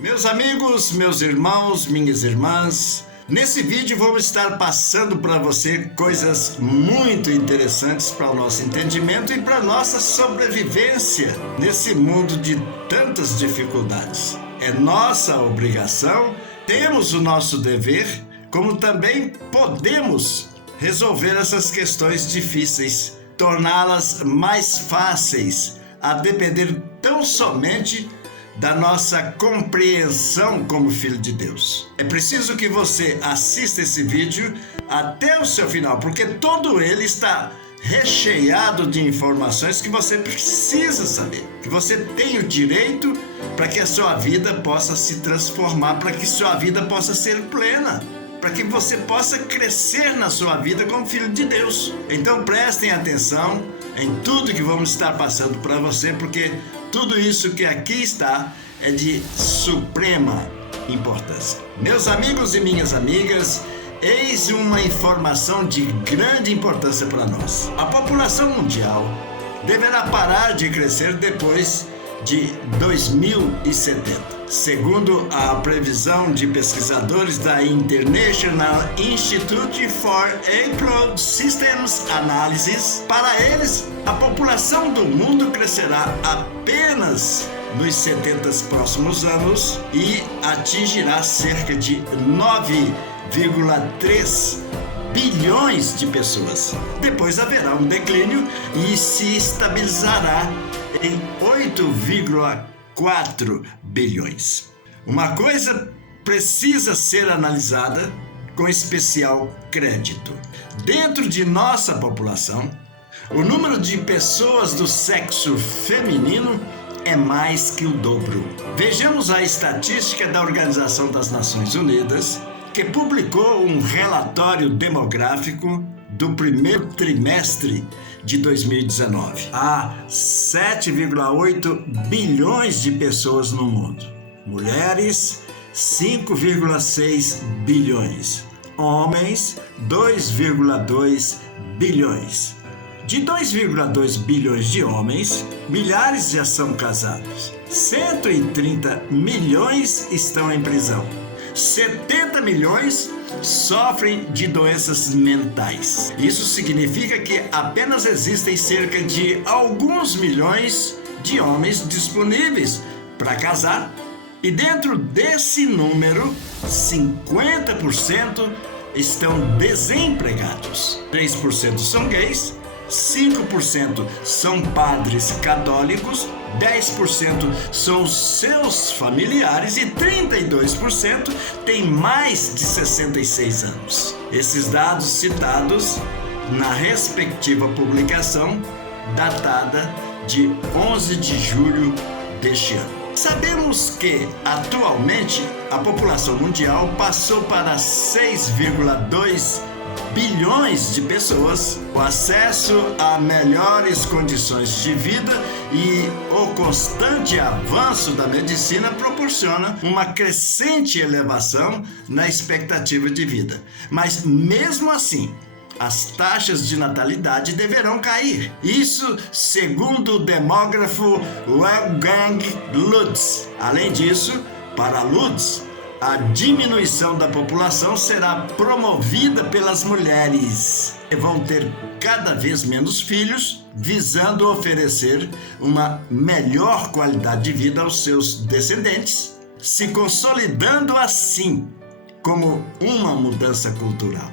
Meus amigos, meus irmãos, minhas irmãs, nesse vídeo vamos estar passando para você coisas muito interessantes para o nosso entendimento e para a nossa sobrevivência nesse mundo de tantas dificuldades. É nossa obrigação, temos o nosso dever, como também podemos resolver essas questões difíceis, torná-las mais fáceis, a depender tão somente da nossa compreensão como filho de Deus. É preciso que você assista esse vídeo até o seu final, porque todo ele está recheado de informações que você precisa saber, que você tem o direito para que a sua vida possa se transformar, para que sua vida possa ser plena, para que você possa crescer na sua vida como filho de Deus. Então prestem atenção em tudo que vamos estar passando para você, porque tudo isso que aqui está é de suprema importância. Meus amigos e minhas amigas, eis uma informação de grande importância para nós. A população mundial deverá parar de crescer depois de 2070. Segundo a previsão de pesquisadores da International Institute for Ecosystem Analysis, para eles, a população do mundo crescerá apenas nos 70 próximos anos e atingirá cerca de 9,3 bilhões de pessoas. Depois haverá um declínio e se estabilizará em 8,4 bilhões. Uma coisa precisa ser analisada com especial crédito. Dentro de nossa população, o número de pessoas do sexo feminino é mais que o dobro. Vejamos a estatística da Organização das Nações Unidas, que publicou um relatório demográfico do primeiro trimestre de 2019. Há 7,8 bilhões de pessoas no mundo. Mulheres, 5,6 bilhões. Homens, 2,2 bilhões. De 2,2 bilhões de homens, milhares já são casados. 130 milhões estão em prisão. 70 milhões sofrem de doenças mentais. Isso significa que apenas existem cerca de alguns milhões de homens disponíveis para casar, e dentro desse número, 50% estão desempregados. 3% são gays, 5% são padres católicos, 10% são seus familiares e 32% têm mais de 66 anos. Esses dados citados na respectiva publicação, datada de 11 de julho deste ano. Sabemos que, atualmente, a população mundial passou para 6,2 bilhões de pessoas. O acesso a melhores condições de vida e o constante avanço da medicina proporciona uma crescente elevação na expectativa de vida. Mas mesmo assim, as taxas de natalidade deverão cair. Isso segundo o demógrafo Wolfgang Lutz. Além disso, para Lutz, a diminuição da população será promovida pelas mulheres, que vão ter cada vez menos filhos, visando oferecer uma melhor qualidade de vida aos seus descendentes, se consolidando assim como uma mudança cultural.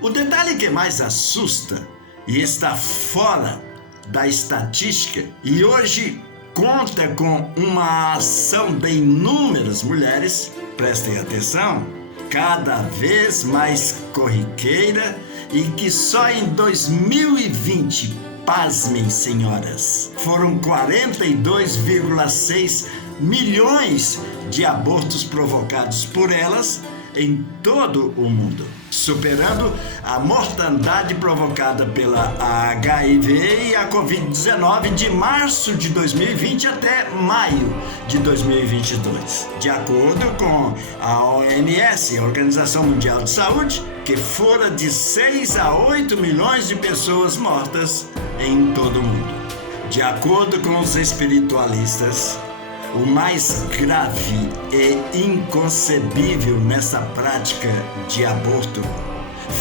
O detalhe que mais assusta e está fora da estatística, e hoje conta com uma ação de inúmeras mulheres, prestem atenção, cada vez mais corriqueira, e que só em 2020, pasmem senhoras, foram 42,6 milhões de abortos provocados por elas em todo o mundo, superando a mortandade provocada pela HIV e a Covid-19 de março de 2020 até maio de 2022. De acordo com a OMS, a Organização Mundial de Saúde, que fora de 6 a 8 milhões de pessoas mortas em todo o mundo. De acordo com os espiritualistas, O mais grave e inconcebível nessa prática de aborto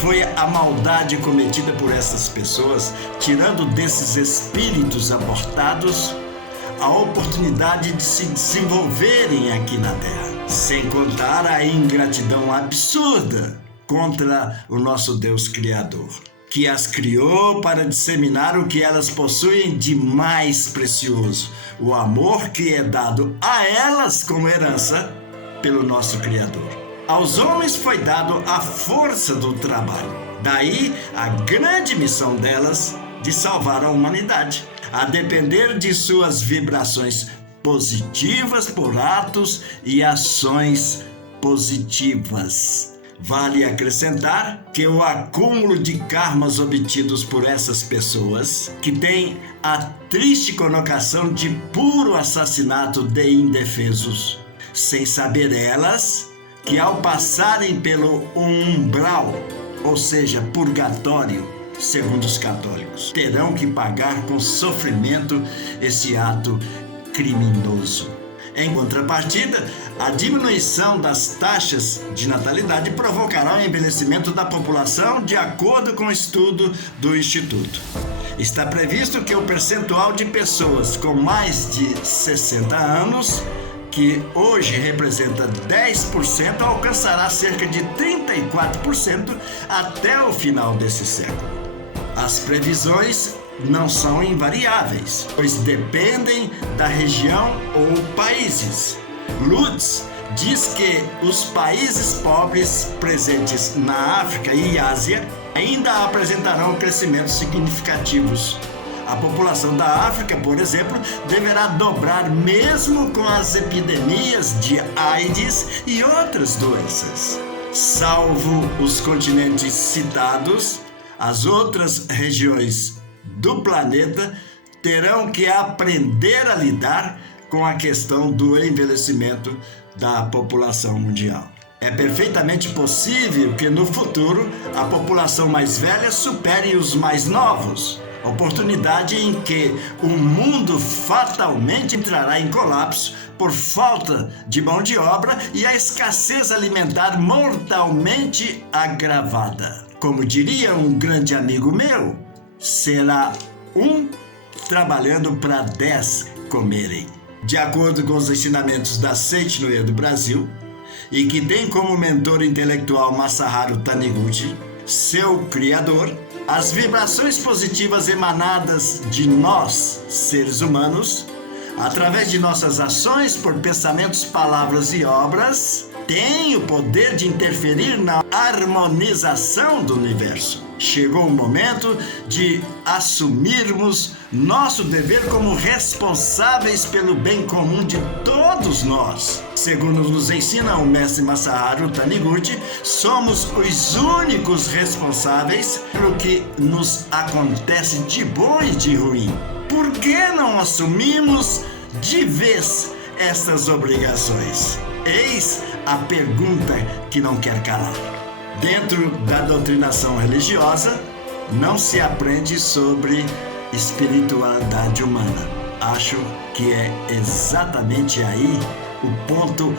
foi a maldade cometida por essas pessoas, tirando desses espíritos abortados a oportunidade de se desenvolverem aqui na Terra, sem contar a ingratidão absurda contra o nosso Deus Criador, que as criou para disseminar o que elas possuem de mais precioso, o amor que é dado a elas como herança pelo nosso Criador. Aos homens foi dado a força do trabalho, daí a grande missão delas de salvar a humanidade, a depender de suas vibrações positivas por atos e ações positivas. Vale acrescentar que o acúmulo de karmas obtidos por essas pessoas, que tem a triste conotação de puro assassinato de indefesos, sem saber elas que ao passarem pelo umbral, ou seja, purgatório, segundo os católicos, terão que pagar com sofrimento esse ato criminoso. Em contrapartida, a diminuição das taxas de natalidade provocará o envelhecimento da população de acordo com o estudo do Instituto. Está previsto que o percentual de pessoas com mais de 60 anos, que hoje representa 10%, alcançará cerca de 34% até o final desse século. As previsões não são invariáveis, pois dependem da região ou países. Lutz diz que os países pobres presentes na África e Ásia ainda apresentarão crescimentos significativos. A população da África, por exemplo, deverá dobrar mesmo com as epidemias de AIDS e outras doenças. Salvo os continentes citados, as outras regiões do planeta terão que aprender a lidar com a questão do envelhecimento da população mundial. É perfeitamente possível que no futuro a população mais velha supere os mais novos, oportunidade em que o mundo fatalmente entrará em colapso por falta de mão de obra e a escassez alimentar mortalmente agravada. Como diria um grande amigo meu, será um trabalhando para 10 comerem. De acordo com os ensinamentos da Seitinoye do Brasil, e que tem como mentor intelectual Masaharu Taniguchi, seu criador, as vibrações positivas emanadas de nós, seres humanos, através de nossas ações por pensamentos, palavras e obras, têm o poder de interferir na harmonização do universo. Chegou o momento de assumirmos nosso dever como responsáveis pelo bem comum de todos nós. Segundo nos ensina o mestre Masaharu Taniguchi, somos os únicos responsáveis pelo que nos acontece de bom e de ruim. Por que não assumimos de vez essas obrigações? Eis a pergunta que não quer calar. Dentro da doutrinação religiosa, não se aprende sobre espiritualidade humana. Acho que é exatamente aí o ponto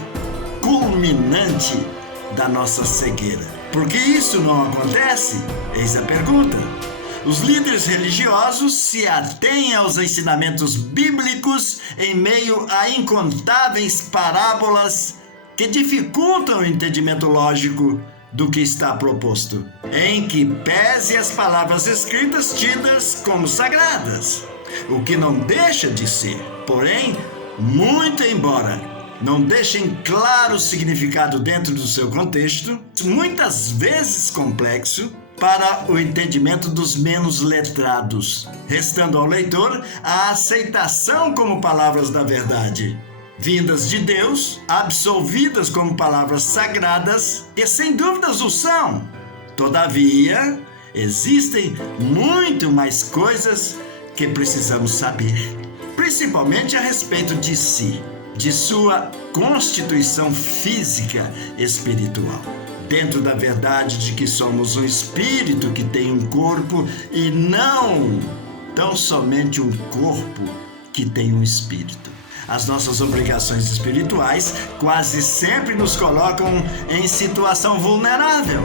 culminante da nossa cegueira. Por que isso não acontece? Eis a pergunta. Os líderes religiosos se atêm aos ensinamentos bíblicos em meio a incontáveis parábolas que dificultam o entendimento lógico do que está proposto, em que pese as palavras escritas tidas como sagradas, o que não deixa de ser, porém, muito embora não deixem claro o significado dentro do seu contexto, muitas vezes complexo, para o entendimento dos menos letrados, restando ao leitor a aceitação como palavras da verdade, vindas de Deus, absolvidas como palavras sagradas, que sem dúvidas o são. Todavia, existem muito mais coisas que precisamos saber, principalmente a respeito de si, de sua constituição física espiritual. Dentro da verdade de que somos um espírito que tem um corpo e não tão somente um corpo que tem um espírito. As nossas obrigações espirituais quase sempre nos colocam em situação vulnerável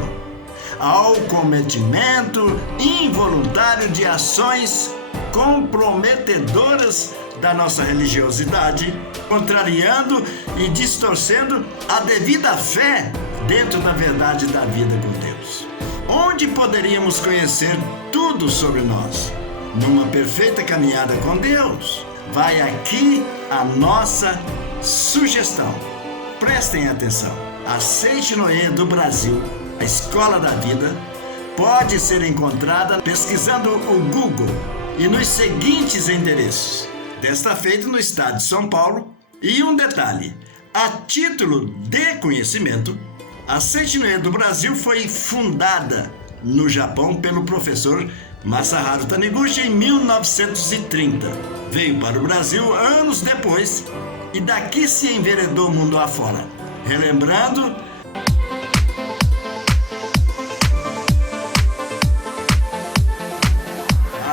ao cometimento involuntário de ações comprometedoras da nossa religiosidade, contrariando e distorcendo a devida fé dentro da verdade da vida com Deus. Onde poderíamos conhecer tudo sobre nós? Numa perfeita caminhada com Deus. Vai aqui a nossa sugestão. Prestem atenção. A Seite Noé do Brasil, a Escola da Vida, pode ser encontrada pesquisando o Google e nos seguintes endereços. Desta feita no estado de São Paulo. E um detalhe, a título de conhecimento, a Seite Noé do Brasil foi fundada no Japão pelo professor Masaharu Taniguchi em 1930. Veio para o Brasil anos depois e daqui se enveredou mundo afora. Relembrando,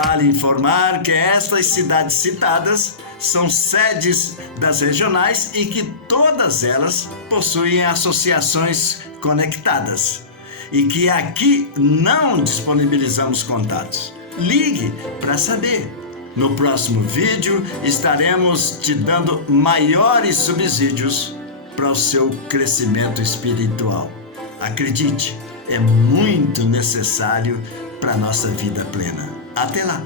vale informar que estas cidades citadas são sedes das regionais e que todas elas possuem associações conectadas e que aqui não disponibilizamos contatos. Ligue para saber. No próximo vídeo estaremos te dando maiores subsídios para o seu crescimento espiritual. Acredite, é muito necessário para a nossa vida plena. Até lá!